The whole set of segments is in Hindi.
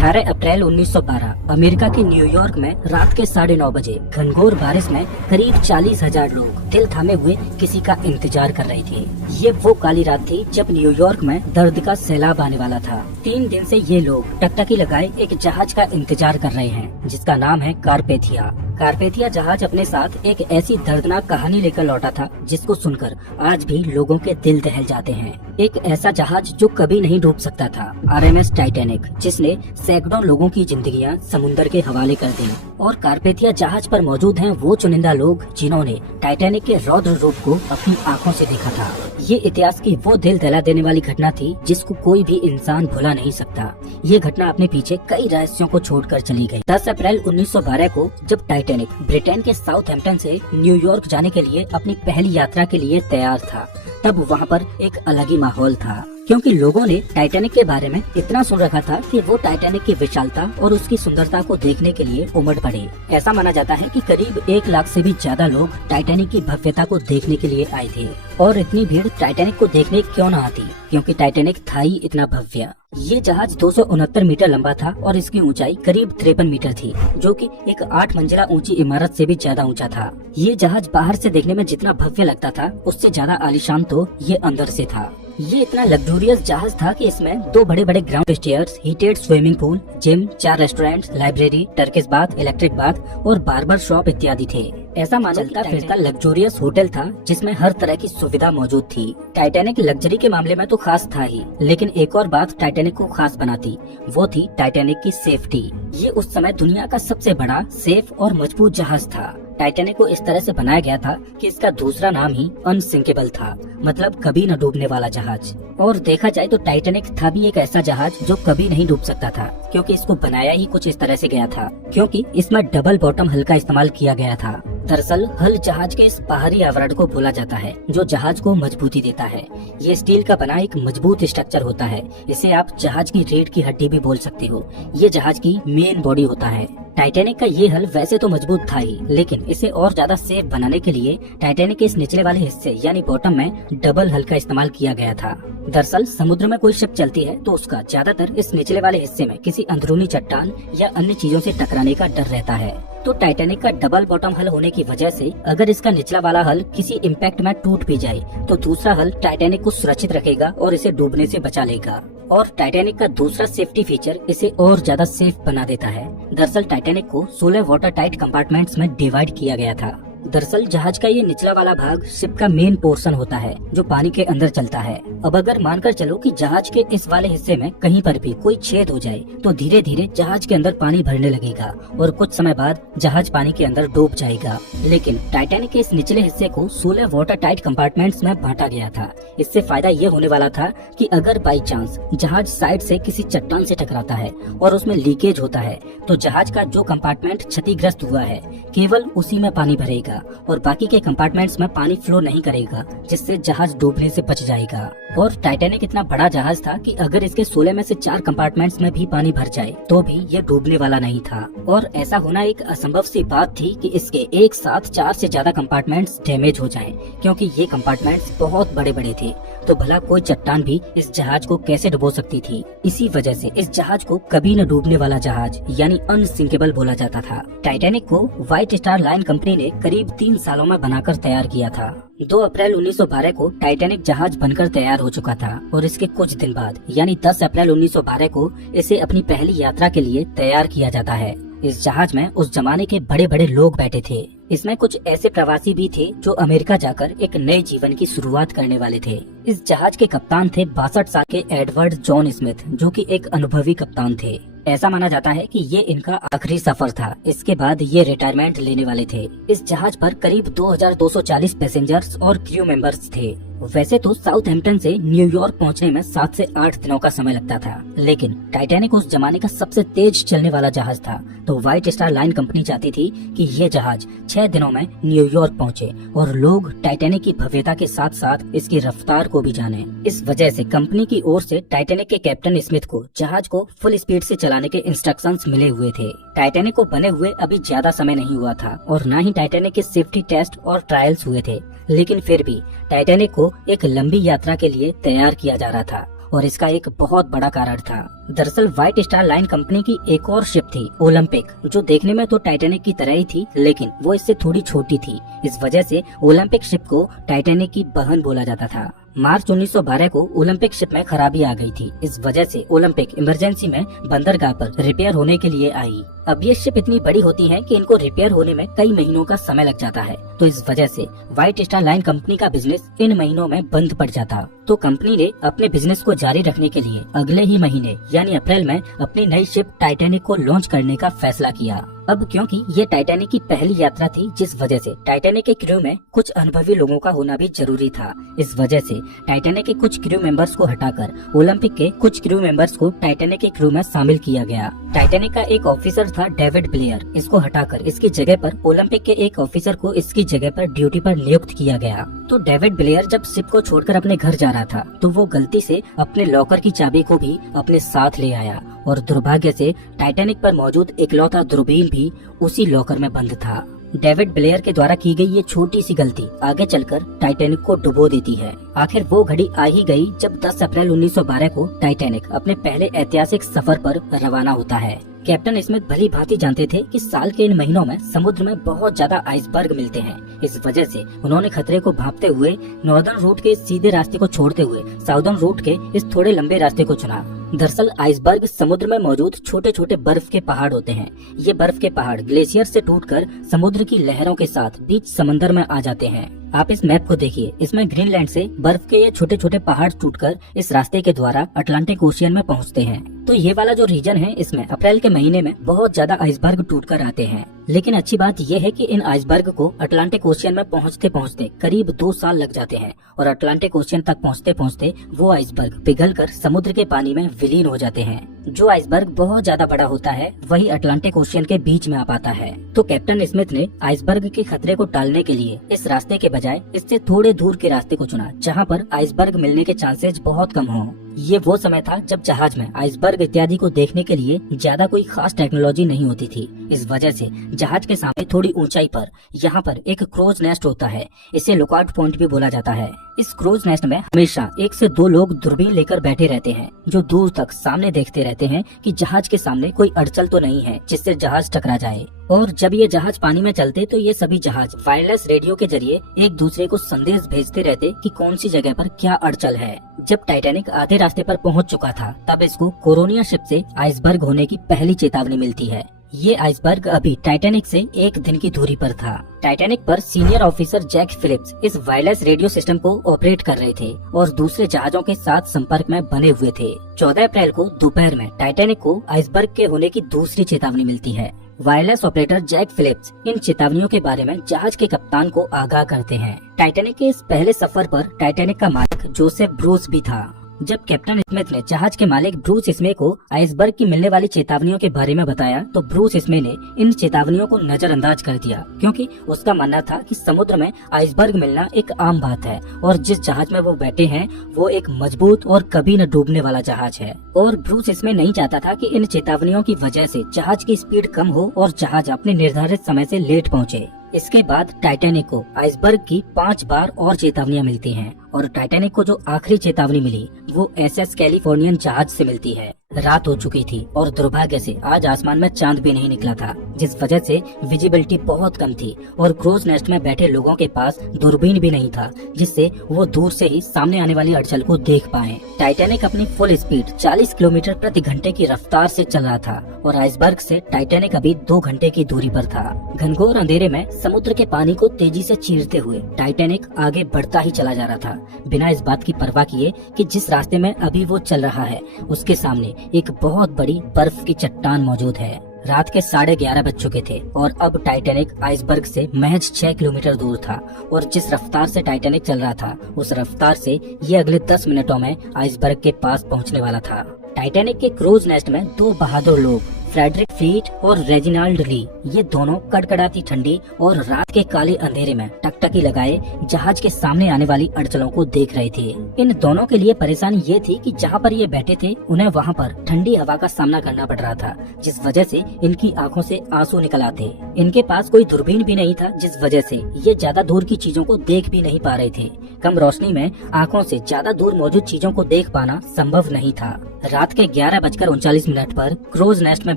18 अप्रैल 1912 अमेरिका के न्यूयॉर्क में रात के 9:30 बजे घनघोर बारिश में करीब 40,000 लोग दिल थामे हुए किसी का इंतजार कर रहे थे। ये वो काली रात थी जब न्यूयॉर्क में दर्द का सैलाब आने वाला था। 3 दिन से ये लोग टकटकी लगाए एक जहाज का इंतजार कर रहे हैं जिसका नाम है कारपेथिया। कारपेथिया जहाज अपने साथ एक ऐसी दर्दनाक कहानी लेकर लौटा था जिसको सुनकर आज भी लोगों के दिल दहल जाते हैं। एक ऐसा जहाज जो कभी नहीं डूब सकता था, RMS टाइटैनिक, जिसने सैकड़ों लोगों की जिंदगियां समुंदर के हवाले कर दी। और कारपेथिया जहाज पर मौजूद हैं वो चुनिंदा लोग जिन्होंने टाइटैनिक के रौद्र रूप को अपनी आंखों से देखा था। ये इतिहास की वो दिल दहला देने वाली घटना थी जिसको कोई भी इंसान भुला नहीं सकता। ये घटना अपने पीछे कई रहस्यों को छोड़कर चली गई। 10 अप्रैल 1912 को जब टाइटैनिक ब्रिटेन के साउथहैम्पटन से न्यूयॉर्क जाने के लिए अपनी पहली यात्रा के लिए तैयार था, तब वहाँ पर एक अलग ही माहौल था, क्योंकि लोगों ने टाइटैनिक के बारे में इतना सुन रखा था कि वो टाइटैनिक की विशालता और उसकी सुंदरता को देखने के लिए उमड़ पड़े। ऐसा माना जाता है कि करीब 1 लाख से भी ज्यादा लोग टाइटैनिक की भव्यता को देखने के लिए आए थे। और इतनी भीड़ टाइटैनिक को देखने क्यों न आती, क्योंकि टाइटैनिक था ही इतना भव्य। ये जहाज 269 मीटर लंबा था और इसकी ऊंचाई करीब 53 मीटर थी, जो कि एक 8 मंजिला ऊंची इमारत से भी ज्यादा ऊंचा था। ये जहाज बाहर से देखने में जितना भव्य लगता था, उससे ज्यादा आलीशान तो ये अंदर से था। ये इतना लग्जूरियस जहाज था कि इसमें 2 बड़े-बड़े ground stairs, heated swimming pool, gym, 4 restaurants, library, Turkish bath, electric bath और बार्बर शॉप इत्यादि थे। ऐसा मानो चलता फिरता लग्जूरियस होटल था जिसमें हर तरह की सुविधा मौजूद थी। टाइटैनिक लग्जरी के मामले में तो खास था ही, लेकिन एक और बात टाइटैनिक को खास बनाती, वो थी टाइटैनिक की सेफ्टी। ये उस समय दुनिया का सबसे बड़ा, सेफ और मजबूत जहाज था। टाइटैनिक को इस तरह से बनाया गया था कि इसका दूसरा नाम ही अनसिंकेबल था, मतलब कभी न डूबने वाला जहाज। और देखा जाए तो टाइटैनिक था भी एक ऐसा जहाज जो कभी नहीं डूब सकता था, क्योंकि इसको बनाया ही कुछ इस तरह से गया था, क्योंकि इसमें डबल बॉटम हल का इस्तेमाल किया गया था। दरअसल हल जहाज के इस बाहरी आवरण को बोला जाता है जो जहाज को मजबूती देता है। ये स्टील का बना एक मजबूत स्ट्रक्चर होता है। इसे आप जहाज की रीढ़ की हड्डी भी बोल सकते हो। ये जहाज की मेन बॉडी होता है। टाइटैनिक का ये हल वैसे तो मजबूत था ही, लेकिन इसे और ज्यादा सेफ बनाने के लिए टाइटैनिक के इस निचले वाले हिस्से यानी बॉटम में डबल हल का इस्तेमाल किया गया था। दरअसल समुद्र में कोई शिप चलती है तो उसका ज्यादातर इस निचले वाले हिस्से में किसी अंदरूनी चट्टान या अन्य चीजों से टकराने का डर रहता है। तो टाइटैनिक का डबल बॉटम हल होने की वजह से अगर इसका निचला वाला हल किसी इम्पैक्ट में टूट भी जाए तो दूसरा हल टाइटैनिक को सुरक्षित रखेगा और इसे डूबने से बचा लेगा। और टाइटैनिक का दूसरा सेफ्टी फीचर इसे और ज्यादा सेफ बना देता है। दरअसल टाइटैनिक को 16 वाटर टाइट कंपार्टमेंट्स में डिवाइड किया गया था। दरअसल जहाज का ये निचला वाला भाग शिप का मेन पोर्शन होता है जो पानी के अंदर चलता है। अब अगर मानकर चलो कि जहाज के इस वाले हिस्से में कहीं पर भी कोई छेद हो जाए तो धीरे धीरे जहाज के अंदर पानी भरने लगेगा और कुछ समय बाद जहाज पानी के अंदर डूब जाएगा। लेकिन टाइटैनिक के इस निचले हिस्से को 16 वाटर टाइट कंपार्टमेंट्स में बांटा गया था। इससे फायदा ये होने वाला था कि अगर बाई चांस जहाज साइड से किसी चट्टान से टकराता है और उसमें लीकेज होता है तो जहाज का जो कंपार्टमेंट क्षतिग्रस्त हुआ है केवल उसी में पानी भरेगा और बाकी के कंपार्टमेंट्स में पानी फ्लो नहीं करेगा, जिससे जहाज डूबने से बच जाएगा। और टाइटैनिक इतना बड़ा जहाज था कि अगर इसके 16 में से 4 कंपार्टमेंट्स में भी पानी भर जाए तो भी ये डूबने वाला नहीं था। और ऐसा होना एक असंभव सी बात थी कि इसके एक साथ 4 से ज्यादा कंपार्टमेंट्स डैमेज हो जाएं, क्योंकि ये कंपार्टमेंट्स बहुत बड़े बड़े थे। तो भला कोई चट्टान भी इस जहाज को कैसे डुबो सकती थी। इसी वजह से इस जहाज को कभी न डूबने वाला जहाज यानी अनसिंकेबल बोला जाता था। टाइटैनिक को व्हाइट स्टार लाइन कंपनी ने करीब 3 सालों में बनाकर तैयार किया था। 2 अप्रैल 1912 को टाइटैनिक जहाज बनकर तैयार हो चुका था और इसके कुछ दिन बाद यानी 10 अप्रैल 1912 को इसे अपनी पहली यात्रा के लिए तैयार किया जाता है। इस जहाज में उस जमाने के बड़े बड़े लोग बैठे थे। इसमें कुछ ऐसे प्रवासी भी थे जो अमेरिका जाकर एक नए जीवन की शुरुआत करने वाले थे। इस जहाज के कप्तान थे 62 साल के एडवर्ड जॉन स्मिथ, जो कि एक अनुभवी कप्तान थे। ऐसा माना जाता है कि ये इनका आखिरी सफर था। इसके बाद ये रिटायरमेंट लेने वाले थे। इस जहाज पर करीब 2240 पैसेंजर्स और क्रू मेंबर्स थे। वैसे तो साउथहैम्पटन से न्यूयॉर्क पहुंचने में 7 से 8 दिनों का समय लगता था, लेकिन टाइटैनिक उस जमाने का सबसे तेज चलने वाला जहाज था, तो व्हाइट स्टार लाइन कंपनी चाहती थी कि ये जहाज 6 दिनों में न्यूयॉर्क पहुंचे और लोग टाइटैनिक की भव्यता के साथ साथ इसकी रफ्तार को भी जाने। इस वजह से कंपनी की ओर से टाइटैनिक के कैप्टन स्मिथ को जहाज को फुल स्पीड से चलाने के इंस्ट्रक्शंस मिले हुए थे। टाइटैनिक को बने हुए अभी ज्यादा समय नहीं हुआ था और न ही टाइटैनिक के सेफ्टी टेस्ट और ट्रायल्स हुए थे, लेकिन फिर भी टाइटैनिक को एक लंबी यात्रा के लिए तैयार किया जा रहा था और इसका एक बहुत बड़ा कारण था। दरअसल व्हाइट स्टार लाइन कंपनी की एक और शिप थी, ओलंपिक, जो देखने में तो टाइटैनिक की तरह ही थी, लेकिन वो इससे थोड़ी छोटी थी। इस वजह से ओलंपिक शिप को टाइटैनिक की बहन बोला जाता था। मार्च 1912 को ओलंपिक शिप में खराबी आ गई थी। इस वजह से ओलंपिक इमरजेंसी में बंदरगाह पर रिपेयर होने के लिए आई। अब ये शिप इतनी बड़ी होती है कि इनको रिपेयर होने में कई महीनों का समय लग जाता है, तो इस वजह से व्हाइट स्टार लाइन कंपनी का बिजनेस इन महीनों में बंद पड़ जाता। तो कंपनी ने अपने बिजनेस को जारी रखने के लिए अगले ही महीने यानी अप्रैल में अपनी नई शिप टाइटैनिक को लॉन्च करने का फैसला किया। अब क्योंकि ये टाइटैनिक की पहली यात्रा थी, जिस वजह से टाइटैनिक के क्रू में कुछ अनुभवी लोगों का होना भी जरूरी था। इस वजह से टाइटैनिक के कुछ क्रू मेंबर्स को हटाकर ओलंपिक के कुछ क्रू मेंबर्स को टाइटैनिक के क्रू में शामिल किया गया। टाइटैनिक का एक ऑफिसर था डेविड ब्लेयर, इसको हटाकर इसकी जगह पर ओलंपिक के एक ऑफिसर को इसकी जगह पर ड्यूटी पर नियुक्त किया गया। तो डेविड ब्लेयर जब शिप को छोड़कर अपने घर जा रहा था, तो वो गलती से अपने लॉकर की चाबी को भी अपने साथ ले आया और दुर्भाग्य से टाइटैनिक पर मौजूद इकलौता दूरबीन भी उसी लॉकर में बंद था। डेविड ब्लेयर के द्वारा की गई ये छोटी सी गलती आगे चलकर टाइटैनिक को डुबो देती है। आखिर वो घड़ी आ ही गई जब 10 अप्रैल 1912 को टाइटैनिक अपने पहले ऐतिहासिक सफर पर रवाना होता है। कैप्टन स्मिथ भली भांति जानते थे कि साल के इन महीनों में समुद्र में बहुत ज्यादा आइसबर्ग मिलते हैं। इस वजह से उन्होंने खतरे को भांपते हुए नॉर्दर्न रूट के सीधे रास्ते को छोड़ते हुए साउदर्न रूट के इस थोड़े लंबे रास्ते को चुना। दरअसल आइसबर्ग समुद्र में मौजूद छोटे छोटे बर्फ के पहाड़ होते हैं। ये बर्फ के पहाड़ ग्लेशियर से टूटकर समुद्र की लहरों के साथ बीच समंदर में आ जाते हैं। आप इस मैप को देखिए, इसमें ग्रीनलैंड से बर्फ के ये छोटे छोटे पहाड़ टूटकर इस रास्ते के द्वारा अटलांटिक ओशियन में पहुंचते हैं। तो ये वाला जो रीजन है, इसमें अप्रैल के महीने में बहुत ज्यादा आइसबर्ग टूटकर आते हैं। लेकिन अच्छी बात यह है कि इन आइसबर्ग को अटलांटिक ओशियन में पहुंचते पहुंचते करीब 2 साल लग जाते हैं और अटलांटिक ओशियन तक पहुंचते पहुंचते वो आइसबर्ग पिघलकर समुद्र के पानी में विलीन हो जाते हैं। जो आइसबर्ग बहुत ज्यादा बड़ा होता है वही अटलांटिक ओशियन के बीच में आ पाता है। तो कैप्टन स्मिथ ने आइसबर्ग के खतरे को टालने के लिए इस रास्ते के बजाय इससे थोड़े दूर के रास्ते को चुना, जहाँ पर आइसबर्ग मिलने के चांसेस बहुत कम हों। ये वो समय था जब जहाज में आइसबर्ग इत्यादि को देखने के लिए ज्यादा कोई खास टेक्नोलॉजी नहीं होती थी। इस वजह से जहाज के सामने थोड़ी ऊंचाई पर यहाँ पर एक क्रोज नेस्ट होता है, इसे लुकआउट पॉइंट भी बोला जाता है। इस क्रोज नेस्ट में हमेशा 1 से 2 लोग दूरबीन लेकर बैठे रहते हैं, जो दूर तक सामने देखते रहते हैं कि जहाज के सामने कोई अड़चन तो नहीं है जिससे जहाज टकरा जाए। और जब ये जहाज पानी में चलते तो ये सभी जहाज वायरलेस रेडियो के जरिए एक दूसरे को संदेश भेजते रहते कि कौन सी जगह पर क्या अड़चन है। जब टाइटैनिक आधे रास्ते पर पहुंच चुका था, तब इसको कोरोनिया शिप से आइसबर्ग होने की पहली चेतावनी मिलती है। ये आइसबर्ग अभी टाइटैनिक से 1 दिन की दूरी पर था। टाइटैनिक पर सीनियर ऑफिसर जैक फिलिप्स इस वायरलेस रेडियो सिस्टम को ऑपरेट कर रहे थे और दूसरे जहाजों के साथ संपर्क में बने हुए थे। 14 अप्रैल को दोपहर में टाइटैनिक को आइसबर्ग के होने की दूसरी चेतावनी मिलती है। वायरलेस ऑपरेटर जैक फिलिप्स इन चेतावनियों के बारे में जहाज के कप्तान को आगाह करते हैं। टाइटैनिक के इस पहले सफर पर टाइटैनिक का मालिक जोसेफ ब्रूस भी था। जब कैप्टन स्मिथ ने जहाज के मालिक ब्रूस स्मे को आइसबर्ग की मिलने वाली चेतावनियों के बारे में बताया, तो ब्रूस स्मे ने इन चेतावनियों को नजरअंदाज कर दिया, क्योंकि उसका मानना था कि समुद्र में आइसबर्ग मिलना एक आम बात है और जिस जहाज में वो बैठे हैं वो एक मजबूत और कभी न डूबने वाला जहाज है। और ब्रूस स्मे नहीं चाहता था कि इन चेतावनियों की वजह से जहाज की स्पीड कम हो और जहाज अपने निर्धारित समय से लेट पहुँचे। इसके बाद टाइटैनिक को आइसबर्ग की 5 बार और चेतावनियां मिलती हैं और टाइटैनिक को जो आखिरी चेतावनी मिली वो एसएस कैलिफोर्नियन जहाज से मिलती है। रात हो चुकी थी और दुर्भाग्य से आज आसमान में चांद भी नहीं निकला था, जिस वजह से विजिबिलिटी बहुत कम थी और क्रूज नेस्ट में बैठे लोगों के पास दूरबीन भी नहीं था, जिससे वो दूर से ही सामने आने वाली अड़चन को देख पाए। टाइटैनिक अपनी फुल स्पीड 40 किलोमीटर प्रति घंटे की रफ्तार से चल रहा था और आइसबर्ग से टाइटैनिक अभी 2 घंटे की दूरी पर था। घनघोर अंधेरे में समुद्र के पानी को तेजी से चीरते हुए टाइटैनिक आगे बढ़ता ही चला जा रहा था, बिना इस बात की परवाह किए कि जिस रास्ते में अभी वो चल रहा है उसके सामने एक बहुत बड़ी बर्फ की चट्टान मौजूद है। रात के 11:30 बज चुके थे और अब टाइटैनिक आइसबर्ग से महज 6 किलोमीटर दूर था और जिस रफ्तार से टाइटैनिक चल रहा था उस रफ्तार से ये अगले 10 मिनटों में आइसबर्ग के पास पहुंचने वाला था। टाइटैनिक के क्रूज नेस्ट में 2 बहादुर लोग फ्रेडरिक फ्लीट और रेजिनाल्ड ली, ये दोनों कड़कड़ाती ठंडी और रात के काले अंधेरे में टकटकी लगाए जहाज के सामने आने वाली अड़चनों को देख रहे थे। इन दोनों के लिए परेशानी ये थी कि जहाँ पर ये बैठे थे उन्हें वहाँ पर ठंडी हवा का सामना करना पड़ रहा था, जिस वजह से इनकी आंखों से आंसू निकल आते। इनके पास कोई दूरबीन भी नहीं था, जिस वजह से ये ज्यादा दूर की चीजों को देख भी नहीं पा रहे थे। कम रोशनी में आंखों से ज्यादा दूर मौजूद चीजों को देख पाना संभव नहीं था। रात के 11:39 पर क्रूज नेस्ट में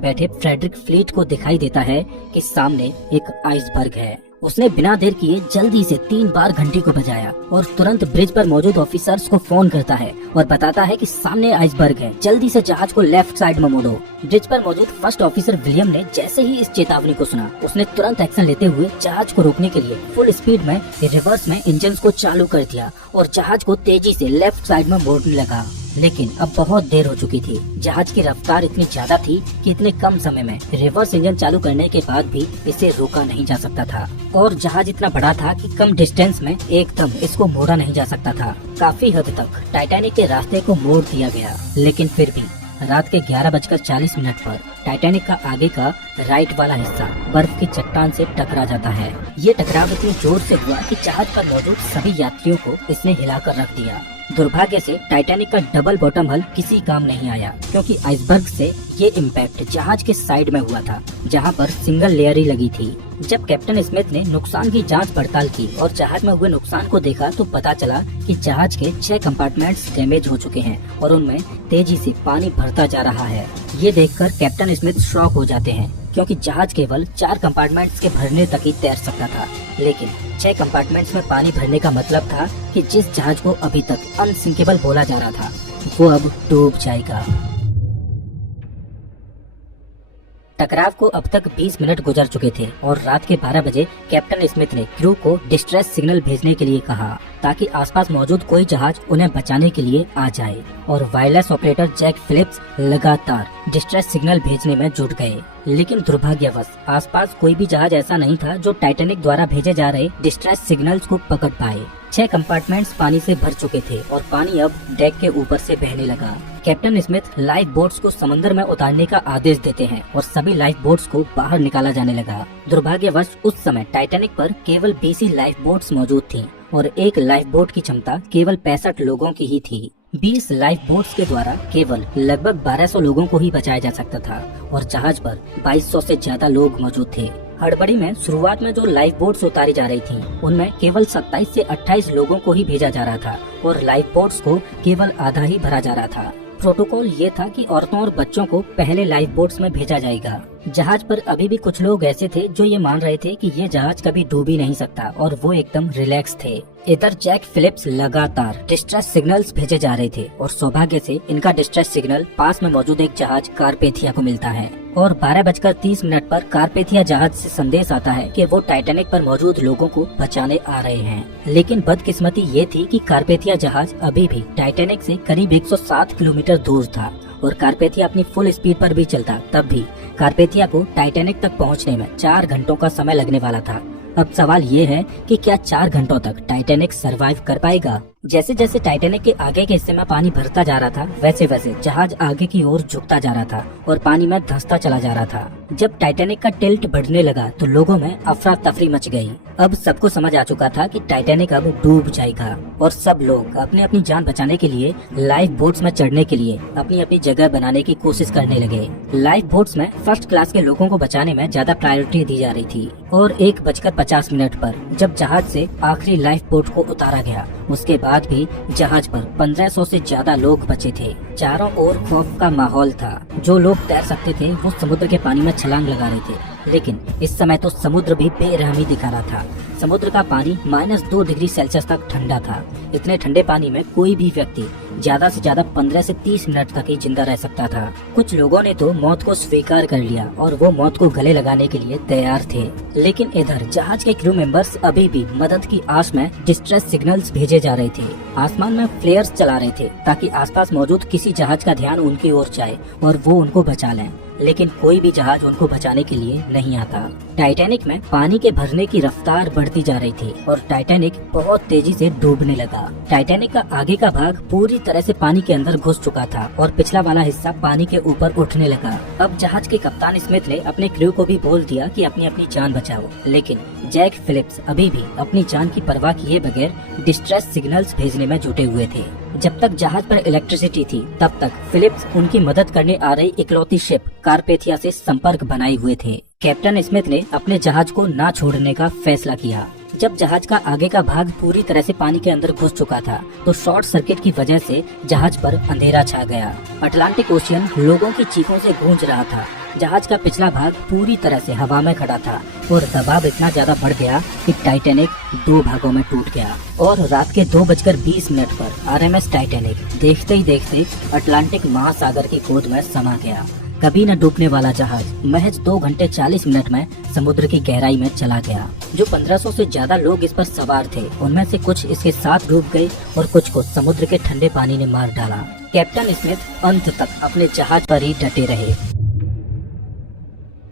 बैठे फ्रेडरिक फ्लीट को दिखाई देता है कि सामने एक आइसबर्ग है। उसने बिना देर किए जल्दी से 3 बार घंटी को बजाया और तुरंत ब्रिज पर मौजूद ऑफिसर्स को फोन करता है और बताता है कि सामने आइसबर्ग है, जल्दी से जहाज को लेफ्ट साइड में मोड़ो। ब्रिज पर मौजूद फर्स्ट ऑफिसर विलियम ने जैसे ही इस चेतावनी को सुना, उसने तुरंत एक्शन लेते हुए जहाज को रोकने के लिए फुल स्पीड में रिवर्स में इंजन को चालू कर दिया और जहाज को तेजी से लेफ्ट साइड में मोड़ने लगा। लेकिन अब बहुत देर हो चुकी थी। जहाज की रफ्तार इतनी ज्यादा थी कि इतने कम समय में रिवर्स इंजन चालू करने के बाद भी इसे रोका नहीं जा सकता था, और जहाज इतना बड़ा था कि कम डिस्टेंस में एकदम इसको मोड़ा नहीं जा सकता था। काफी हद तक टाइटैनिक के रास्ते को मोड़ दिया गया, लेकिन फिर भी रात के 11:40 पर टाइटैनिक का आगे का राइट वाला हिस्सा बर्फ की चट्टान से टकरा जाता है। ये टकराव इतनी जोर से हुआ कि जहाज पर मौजूद सभी यात्रियों को इसने हिलाकर रख दिया। दुर्भाग्य से टाइटैनिक का डबल बॉटम हल किसी काम नहीं आया, क्योंकि आइसबर्ग से ये इम्पैक्ट जहाज के साइड में हुआ था, जहां पर सिंगल लेयर ही लगी थी। जब कैप्टन स्मिथ ने नुकसान की जांच पड़ताल की और जहाज में हुए नुकसान को देखा तो पता चला कि जहाज के 6 कंपार्टमेंट्स डैमेज हो चुके हैं और उनमें तेजी से पानी भरता जा रहा है। ये देखकर कैप्टन स्मिथ शॉक हो जाते हैं, क्योंकि जहाज केवल 4 कंपार्टमेंट्स के भरने तक ही तैर सकता था, लेकिन 6 कंपार्टमेंट्स में पानी भरने का मतलब था कि जिस जहाज को अभी तक अनसिंकेबल बोला जा रहा था वो अब डूब जाएगा। टकराव को अब तक 20 मिनट गुजर चुके थे और रात के 12 बजे कैप्टन स्मिथ ने क्रू को डिस्ट्रेस सिग्नल भेजने के लिए कहा, ताकि आसपास मौजूद कोई जहाज उन्हें बचाने के लिए आ जाए। और वायरलेस ऑपरेटर जैक फिलिप्स लगातार डिस्ट्रेस सिग्नल भेजने में जुट गए, लेकिन दुर्भाग्यवश आसपास कोई भी जहाज ऐसा नहीं था जो टाइटैनिक द्वारा भेजे जा रहे डिस्ट्रेस सिग्नल्स को पकड़ पाए। 6 कंपार्टमेंट्स पानी से भर चुके थे और पानी अब डेक के ऊपर से बहने लगा। कैप्टन स्मिथ लाइफ बोट्स को समंदर में उतारने का आदेश देते हैं और सभी लाइफ बोट्स को बाहर निकाला जाने लगा। दुर्भाग्यवश उस समय टाइटैनिक पर केवल 20 ही लाइफ बोट्स मौजूद थीं और एक लाइफ बोट की क्षमता केवल 65 लोगों की ही थी। 20 लाइफ बोट्स के द्वारा केवल लगभग 1200 लोगों को ही बचाया जा सकता था और जहाज पर 2200 से ज्यादा लोग मौजूद थे। हड़बड़ी में शुरुआत में जो लाइफ बोट्स उतारी जा रही थीं, उनमें केवल 27 से 28 लोगों को ही भेजा जा रहा था और लाइफ बोट्स को केवल आधा ही भरा जा रहा था। प्रोटोकॉल ये था कि औरतों और बच्चों को पहले लाइफ बोट्स में भेजा जाएगा। जहाज पर अभी भी कुछ लोग ऐसे थे जो ये मान रहे थे कि ये जहाज कभी डूब ही नहीं सकता और वो एकदम रिलैक्स थे। इधर जैक फिलिप्स लगातार डिस्ट्रेस सिग्नल्स भेजे जा रहे थे और सौभाग्य से इनका डिस्ट्रेस सिग्नल पास में मौजूद एक जहाज कारपेथिया को मिलता है और 12:30 पर कारपेथिया जहाज से संदेश आता है कि वो टाइटैनिक पर मौजूद लोगों को बचाने आ रहे हैं। लेकिन बदकिस्मती ये थी कि कारपेथिया जहाज अभी भी टाइटैनिक से करीब 107 किलोमीटर दूर था और कारपेथिया अपनी फुल स्पीड पर भी चलता, तब भी कारपेथिया को टाइटैनिक तक पहुंचने में 4 घंटों का समय लगने वाला था। अब सवाल ये है कि क्या 4 घंटों तक टाइटैनिक सरवाइव कर पाएगा? जैसे जैसे टाइटैनिक के आगे के हिस्से में पानी भरता जा रहा था, वैसे वैसे जहाज आगे की ओर झुकता जा रहा था और पानी में धंसता चला जा रहा था। जब टाइटैनिक का टिल्ट बढ़ने लगा तो लोगों में अफरा तफरी मच गई। अब सबको समझ आ चुका था कि टाइटैनिक अब डूब जाएगा और सब लोग अपनी अपनी जान बचाने के लिए लाइफ बोट्स में चढ़ने के लिए अपनी अपनी जगह बनाने की कोशिश करने लगे। लाइफ बोट्स में फर्स्ट क्लास के लोगों को बचाने में ज्यादा प्रायोरिटी दी जा रही थी और 1:50 पर जब जहाज से आखिरी लाइफ बोट को उतारा गया, उसके बाद भी जहाज पर 1500 से ज्यादा लोग बचे थे। चारों ओर खौफ का माहौल था। जो लोग तैर सकते थे वो समुद्र के पानी में छलांग लगा रहे थे, लेकिन इस समय तो समुद्र भी बेरहमी दिखा रहा था। समुद्र का पानी -2 डिग्री सेल्सियस तक ठंडा था। इतने ठंडे पानी में कोई भी व्यक्ति ज्यादा से ज्यादा 15 से 30 मिनट तक ही जिंदा रह सकता था। कुछ लोगों ने तो मौत को स्वीकार कर लिया और वो मौत को गले लगाने के लिए तैयार थे। लेकिन इधर जहाज के क्रू मेंबर्स अभी भी मदद की आस में डिस्ट्रेस सिग्नल्स भेजे जा रहे थे। आसमान में फ्लेयर्स चला रहे थे ताकि आसपास मौजूद किसी जहाज का ध्यान उनकी ओर जाए और वो उनको बचा लें। लेकिन कोई भी जहाज उनको बचाने के लिए नहीं आता। टाइटैनिक में पानी के भरने की रफ्तार बढ़ती जा रही थी और टाइटैनिक बहुत तेजी से डूबने लगा। टाइटैनिक का आगे का भाग पूरी तरह से पानी के अंदर घुस चुका था और पिछला वाला हिस्सा पानी के ऊपर उठने लगा। अब जहाज के कप्तान स्मिथ ने अपने क्रू को भी बोल दिया कि अपनी अपनी जान बचाओ, लेकिन जैक फिलिप्स अभी भी अपनी जान की परवाह किए बगैर डिस्ट्रेस सिग्नल्स भेजने में जुटे हुए थे। जब तक जहाज पर इलेक्ट्रिसिटी थी तब तक फिलिप्स उनकी मदद करने आ रही इकलौती शिप कारपेथिया से संपर्क बनाए हुए थे। कैप्टन स्मिथ ने अपने जहाज को ना छोड़ने का फैसला किया। जब जहाज का आगे का भाग पूरी तरह से पानी के अंदर घुस चुका था तो शॉर्ट सर्किट की वजह से जहाज पर अंधेरा छा गया। अटलांटिक ओशियन लोगों की चीखों से गूंज रहा था। जहाज का पिछला भाग पूरी तरह से हवा में खड़ा था और दबाव इतना ज्यादा बढ़ गया कि टाइटैनिक 2 भागों में टूट गया और रात के 2:20 पर आरएमएस टाइटैनिक देखते ही देखते अटलांटिक महासागर की गोद में समा गया। कभी न डूबने वाला जहाज महज 2 घंटे 40 मिनट में समुद्र की गहराई में चला गया। जो 1500 से ज्यादा लोग इस पर सवार थे, उनमें से कुछ इसके साथ डूब गए और कुछ को समुद्र के ठंडे पानी ने मार डाला। कैप्टन स्मिथ अंत तक अपने जहाज पर ही डटे रहे।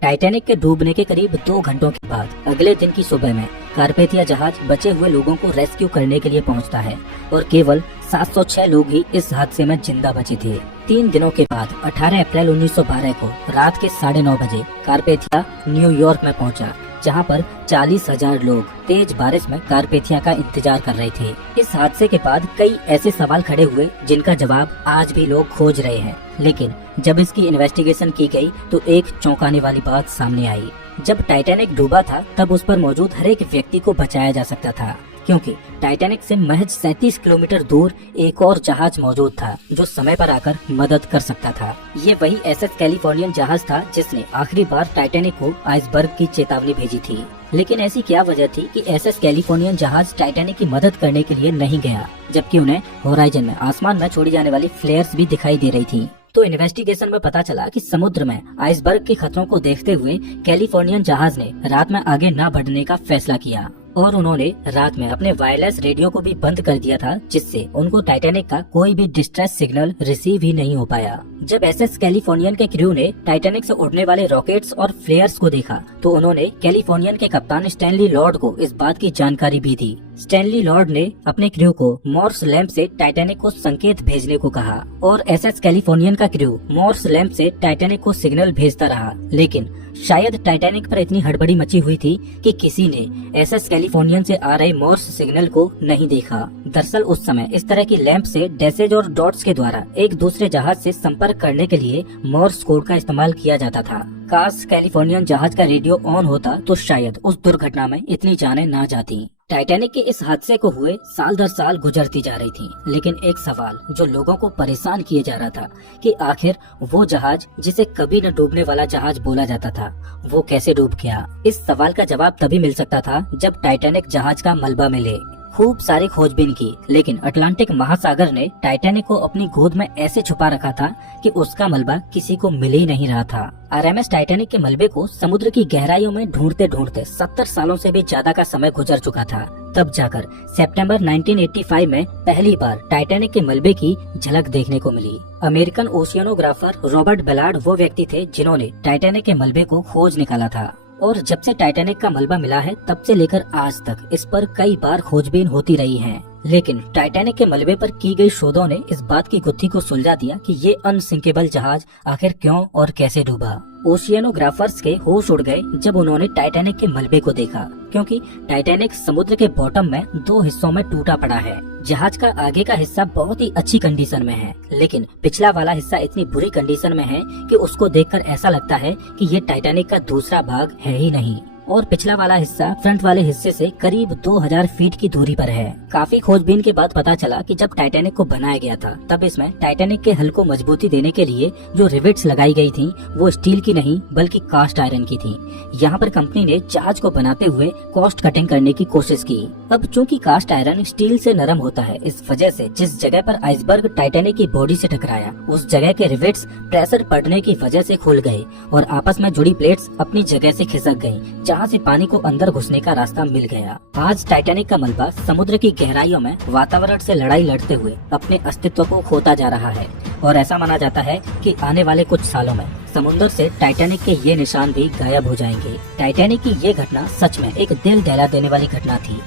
टाइटैनिक के डूबने के करीब 2 घंटों के बाद अगले दिन की सुबह में कारपेथिया जहाज बचे हुए लोगों को रेस्क्यू करने के लिए पहुंचता है और केवल 706 लोग ही इस हादसे में जिंदा बचे थे। 3 दिनों के बाद 18 अप्रैल 1912 को रात के 9:30 बजे कारपेथिया न्यूयॉर्क में पहुंचा, जहां पर 40,000 लोग तेज बारिश में कारपेथिया का इंतजार कर रहे थे। इस हादसे के बाद कई ऐसे सवाल खड़े हुए जिनका जवाब आज भी लोग खोज रहे हैं, लेकिन जब इसकी इन्वेस्टिगेशन की गई तो एक चौंकाने वाली बात सामने आई। जब टाइटैनिक डूबा था तब उस पर मौजूद हर एक व्यक्ति को बचाया जा सकता था, क्योंकि टाइटैनिक से महज 37 किलोमीटर दूर एक और जहाज मौजूद था जो समय पर आकर मदद कर सकता था। ये वही एसएस कैलिफोर्नियन जहाज था जिसने आखिरी बार टाइटैनिक को आइसबर्ग की चेतावनी भेजी थी। लेकिन ऐसी क्या वजह थी कि एसएस कैलिफोर्नियन जहाज टाइटैनिक की मदद करने के लिए नहीं गया, जबकि उन्हें होराइजन में आसमान में छोड़ी जाने वाली फ्लेयर्स भी दिखाई दे रही थी। तो इन्वेस्टिगेशन में पता चला कि समुद्र में आइसबर्ग के खतरों को देखते हुए कैलिफोर्नियन जहाज ने रात में आगे न बढ़ने का फैसला किया और उन्होंने रात में अपने वायरलेस रेडियो को भी बंद कर दिया था, जिससे उनको टाइटैनिक का कोई भी डिस्ट्रेस सिग्नल रिसीव ही नहीं हो पाया। जब एसएस कैलिफोर्नियन के क्रू ने टाइटैनिक से उड़ने वाले रॉकेट्स और फ्लेयर्स को देखा तो उन्होंने कैलिफोर्नियन के कप्तान स्टैनली लॉर्ड को इस बात की जानकारी भी दी। स्टैनली लॉर्ड ने अपने क्रू को मोर्स लैंप से टाइटैनिक को संकेत भेजने को कहा और एसएस कैलिफोर्नियन का क्रू मोर्स लैंप से टाइटैनिक को सिग्नल भेजता रहा, लेकिन शायद टाइटैनिक पर इतनी हड़बड़ी मची हुई थी कि किसी ने एसएस कैलिफोर्नियन से आ रहे मोर्स सिग्नल को नहीं देखा। दरअसल उस समय इस तरह की लैंप से डैशेज और डॉट्स के द्वारा एक दूसरे जहाज से संपर्क करने के लिए मोर्स कोड का इस्तेमाल किया जाता था। काश कैलिफोर्नियन जहाज का रेडियो ऑन होता तो शायद उस दुर्घटना में इतनी जानें ना जाती। टाइटैनिक के इस हादसे को हुए साल दर साल गुजरती जा रही थी, लेकिन एक सवाल जो लोगों को परेशान किए जा रहा था कि आखिर वो जहाज जिसे कभी न डूबने वाला जहाज बोला जाता था वो कैसे डूब गया। इस सवाल का जवाब तभी मिल सकता था जब टाइटैनिक जहाज का मलबा मिले। खूब सारी खोजबीन की, लेकिन अटलांटिक महासागर ने टाइटैनिक को अपनी गोद में ऐसे छुपा रखा था कि उसका मलबा किसी को मिल ही नहीं रहा था। आरएमएस टाइटैनिक के मलबे को समुद्र की गहराइयों में ढूंढते ढूंढते 70 सालों से भी ज्यादा का समय गुजर चुका था। तब जाकर सितंबर 1985 में पहली बार टाइटैनिक के मलबे की झलक देखने को मिली। अमेरिकन ओशियनोग्राफर रॉबर्ट बेलार्ड वो व्यक्ति थे जिन्होंने टाइटैनिक के मलबे को खोज निकाला था और जब से टाइटैनिक का मलबा मिला है तब से लेकर आज तक इस पर कई बार खोजबीन होती रही है। लेकिन टाइटैनिक के मलबे पर की गई शोधों ने इस बात की गुत्थी को सुलझा दिया कि ये अनसिंकेबल जहाज आखिर क्यों और कैसे डूबा। ओशियनोग्राफर्स के होश उड़ गए जब उन्होंने टाइटैनिक के मलबे को देखा, क्योंकि टाइटैनिक समुद्र के बॉटम में 2 हिस्सों में टूटा पड़ा है। जहाज का आगे का हिस्सा बहुत ही अच्छी कंडीशन में है, लेकिन पिछला वाला हिस्सा इतनी बुरी कंडीशन में है कि उसको देखकर ऐसा लगता है कि ये टाइटैनिक का दूसरा भाग है ही नहीं और पिछला वाला हिस्सा फ्रंट वाले हिस्से से करीब 2000 फीट की दूरी पर है। काफी खोजबीन के बाद पता चला कि जब टाइटैनिक को बनाया गया था तब इसमें टाइटैनिक के हल को मजबूती देने के लिए जो रिवेट्स लगाई गई थी वो स्टील की नहीं बल्कि कास्ट आयरन की थी। यहाँ पर कंपनी ने जहाज को बनाते हुए कॉस्ट कटिंग करने की कोशिश की। अब चूंकि कास्ट आयरन स्टील से नरम होता है, इस वजह से जिस जगह पर आइसबर्ग टाइटैनिक की बॉडी से टकराया उस जगह के रिवेट्स प्रेशर पड़ने की वजह से खुल गए और आपस में जुड़ी प्लेट्स अपनी जगह से खिसक गयी, जहाँ से पानी को अंदर घुसने का रास्ता मिल गया। आज टाइटैनिक का मलबा समुद्र की गहराइयों में वातावरण से लड़ाई लड़ते हुए अपने अस्तित्व को खोता जा रहा है और ऐसा माना जाता है कि आने वाले कुछ सालों में समुद्र से टाइटैनिक के ये निशान भी गायब हो जाएंगे। टाइटैनिक की ये घटना सच में एक दिल दहला देने वाली घटना थी।